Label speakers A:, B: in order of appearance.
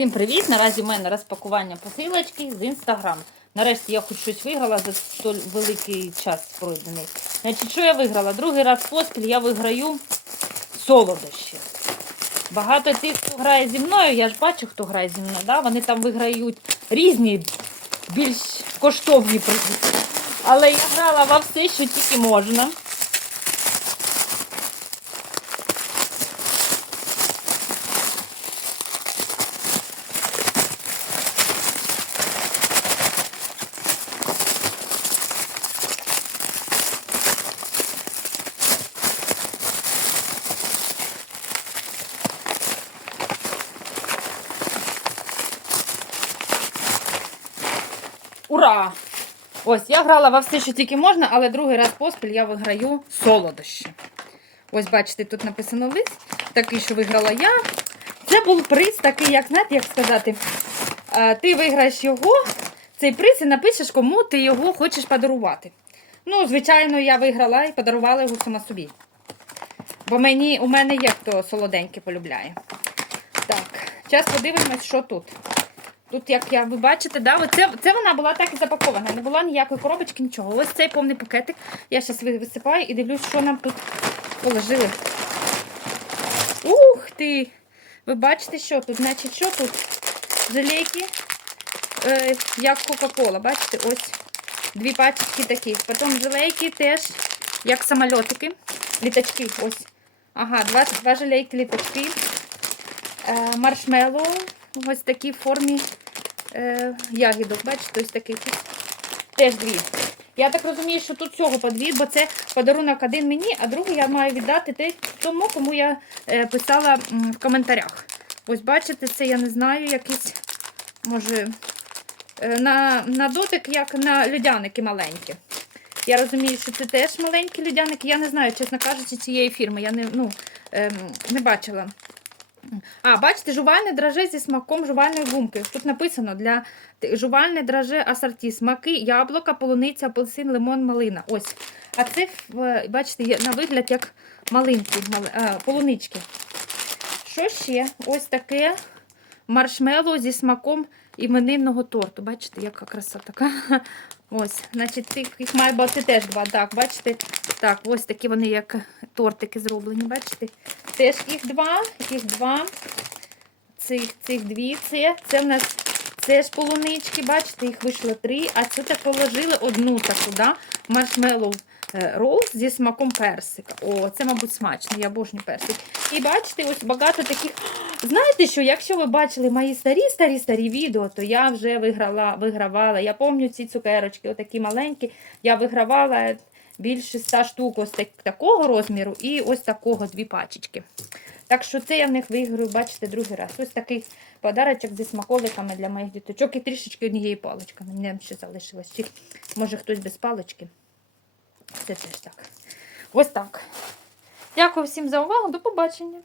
A: Всім привіт! Наразі в мене розпакування посилочки з інстаграм. Нарешті я хоч щось виграла за столь великий час пройдений. Значить, що я виграла? Другий раз поспіль я виграю солодощі. Багато тих, хто грає зі мною, я ж бачу, хто грає зі мною, да? вони там виграють різні, більш коштовні. Але я грала во все, що тільки можна. Ура! Ось я грала во все, що тільки можна, але другий раз поспіль я виграю солодощі. Ось, бачите, тут написано лист, такий, що виграла я. Це був приз, такий, як знаєте, як сказати, е, ти виграєш його, цей приз і напишеш, кому ти його хочеш подарувати. Ну, звичайно, я виграла і подарувала його сама собі. Бо мені, у мене є хто солоденький полюбляє. Так, зараз подивимось, що тут. Тут, як я, ви бачите, да, оце, це вона була так і запакована. Не було ніякої коробочки, нічого. Ось цей повний пакетик. Я зараз висипаю і дивлюсь, що нам тут положили. Ух ти! Ви бачите, що тут? Значить, що тут? Желейки, е, як Кока-Кола. Бачите, ось дві пачечки таких. Потім желейки теж, як самольотики. Літачки, ось. Ага, два, два желейки літачки. Е, маршмеллоу. Ось такі формі е, ягідок. Бачите, ось таких. Теж дві. Я так розумію, що тут всього по дві, бо це подарунок один мені, а другий я маю віддати тому, кому я е, писала в коментарях. Ось бачите, це я не знаю, якісь, може, е, на, на дотик, як на людяники маленькі. Я розумію, що це теж маленькі людяники. Я не знаю, чесно кажучи, цієї фірми. Я не, ну, ем, не бачила. А, бачите, жувальне драже зі смаком жувальної гумки. Тут написано для жувальне драже асорті. Смаки, яблука, полуниця, апельсин, лимон, малина. Ось. А це, бачите, є на вигляд як малинки, полунички. Що ще? Ось таке маршмеллоу зі смаком іменинного торту. Бачите, яка краса така. Ось, значить, їх має бути теж два. Так, бачите? Так, ось такі вони, як тортики зроблені, бачите? Теж їх два, їх два. Цих, цих дві. Це, це в нас теж полунички, бачите, їх вийшло три. А це так положили одну таку, да? маршмеллоу е, рол зі смаком персика. О, це, мабуть, смачно, я обожнюю персик. І бачите, ось багато таких. Знаєте що, якщо ви бачили мої старі-старі-старі відео, то я вже виграла, вигравала. Я пам'ятаю ці цукерочки, отакі маленькі. Я вигравала більше 100 штук ось так, такого розміру і ось такого дві пачечки. Так що це я в них виграю, бачите, другий раз. Ось такий подарочок зі смаколиками для моїх діточок і трішечки однієї палички. Мені ще залишилось. Чи може хтось без палички. Це теж так. Ось так. Дякую всім за увагу. До побачення.